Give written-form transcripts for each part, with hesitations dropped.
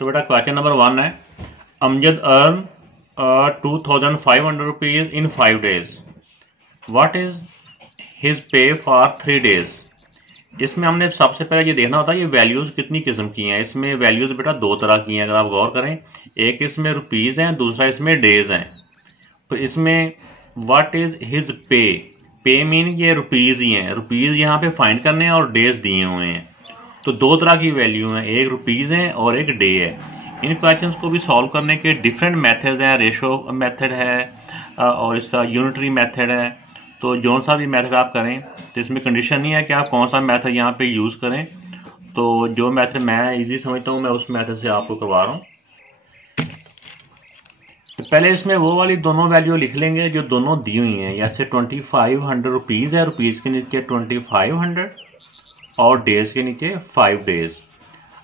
तो बेटा question number 1 है, Amjad earn 2500 rupees in 5 days। What is his pay for 3 days। इसमें हमने सबसे पहले ये देखना होता है ये वैल्यूज कितनी किस्म की हैं। इसमें वैल्यूज बेटा दो तरह की हैं, अगर आप गौर करें। एक इसमें रुपीज हैं, दूसरा इसमें डेज हैं। तो इसमें व्हाट इज हिज पे, पे मीन ये रुपीज ही हैं, रुपीज यहाँ पे फाइंड करने हैं और डेज दिए हुए हैं। तो दो तरह की वैल्यू हैं, एक रुपीज है और एक डे है। इन क्वेश्चंस को भी सॉल्व करने के डिफरेंट मेथड हैं, रेशो मेथड है और इसका यूनिटरी मेथड है। तो जो सा भी मेथड आप करें, तो इसमें कंडीशन नहीं है कि आप कौन सा मेथड यहाँ पे यूज करें। तो जो मेथड मैं इजी समझता हूँ मैं उस मेथड से आपको करवा रहा हूँ। तो पहले इसमें वो वाली दोनों वैल्यू लिख लेंगे जो दोनों दी हुई हैं। जैसे 2500 रुपीज है, रुपीज के नीचे 2500 और डेज के नीचे 5 days।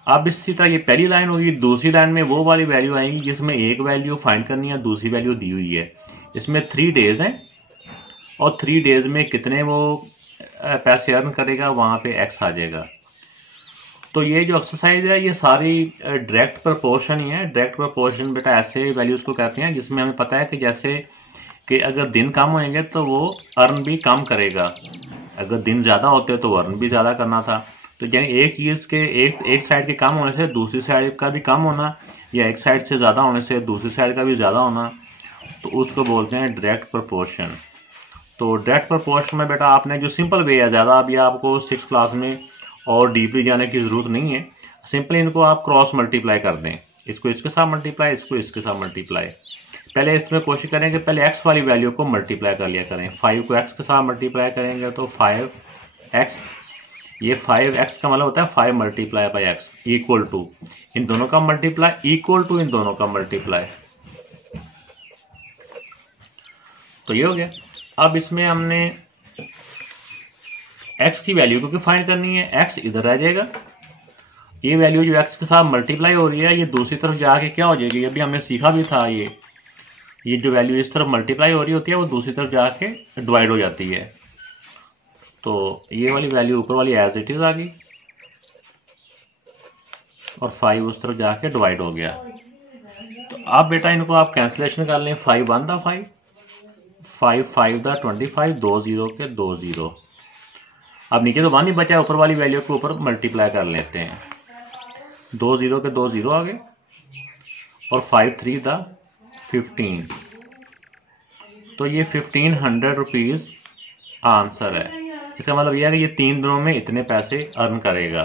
अब इसी तरह ये पहली लाइन होगी, दूसरी लाइन में वो वाली वैल्यू आएंगी जिसमें एक वैल्यू फाइंड करनी है, दूसरी वैल्यू दी हुई है। इसमें 3 days हैं और 3 days में कितने वो पैसे अर्न करेगा वहां पे एक्स आ जाएगा। तो ये जो एक्सरसाइज है ये सारी डायरेक्ट प्रपोर्शन ही है। डायरेक्ट प्रपोर्शन बेटा ऐसे वैल्यूज को कहते हैं जिसमें हमें पता है कि जैसे कि अगर दिन कम होंगे तो वो अर्न भी कम करेगा, अगर दिन ज्यादा होते तो अर्न भी ज्यादा करना था। तो यानी एक चीज के एक साइड के कम होने से दूसरी साइड का भी कम होना, या एक साइड से ज्यादा होने से दूसरी साइड का भी ज्यादा होना, तो उसको बोलते हैं डायरेक्ट प्रोपोर्शन। तो डायरेक्ट प्रोपोर्शन में बेटा आपने जो सिंपल वे है, ज्यादा अभी आपको 6th क्लास में और डीपली जाने की जरूरत नहीं है। सिंपली इनको आप क्रॉस मल्टीप्लाई कर दें, इसको इसके साथ मल्टीप्लाई, इसको इसके साथ मल्टीप्लाई। पहले इसमें कोशिश करें कि पहले x वाली वैल्यू को मल्टीप्लाई कर लिया करें। 5 को x के साथ मल्टीप्लाई करेंगे तो 5x, ये 5x का मतलब होता है 5 multiply by x equal to इन दोनों का मल्टीप्लाई इक्वल टू इन दोनों का मल्टीप्लाई। तो ये हो गया। अब इसमें हमने x की वैल्यू क्योंकि फाइंड करनी है, x इधर रह जाएगा। ये वैल्यू जो x के साथ मल्टीप्लाई हो रही है ये दूसरी तरफ जाके क्या हो जाएगी, ये भी हमने सीखा भी था। ये जो वैल्यू इस तरफ मल्टीप्लाई हो रही होती है वो दूसरी तरफ जाके डिवाइड हो जाती है। तो ये वाली वैल्यू ऊपर वाली एज इट इज आ गई और 5 उस तरफ जाके डिवाइड हो गया। तो अब बेटा इनको आप कैंसिलेशन कर लें। 5 1 दा 5, 5 5 दा 25, 2 0 के 2 0। अब नीचे तो 1 ही बचा, ऊपर वाली वैल्यू को ऊपर मल्टीप्लाई कर लेते हैं। 2 0 के 2 0 आ गए और 5 3 दा 15। तो ये 1500 रुपीज आंसर है। इसका मतलब यह है कि ये 3 दिनों में इतने पैसे अर्न करेगा।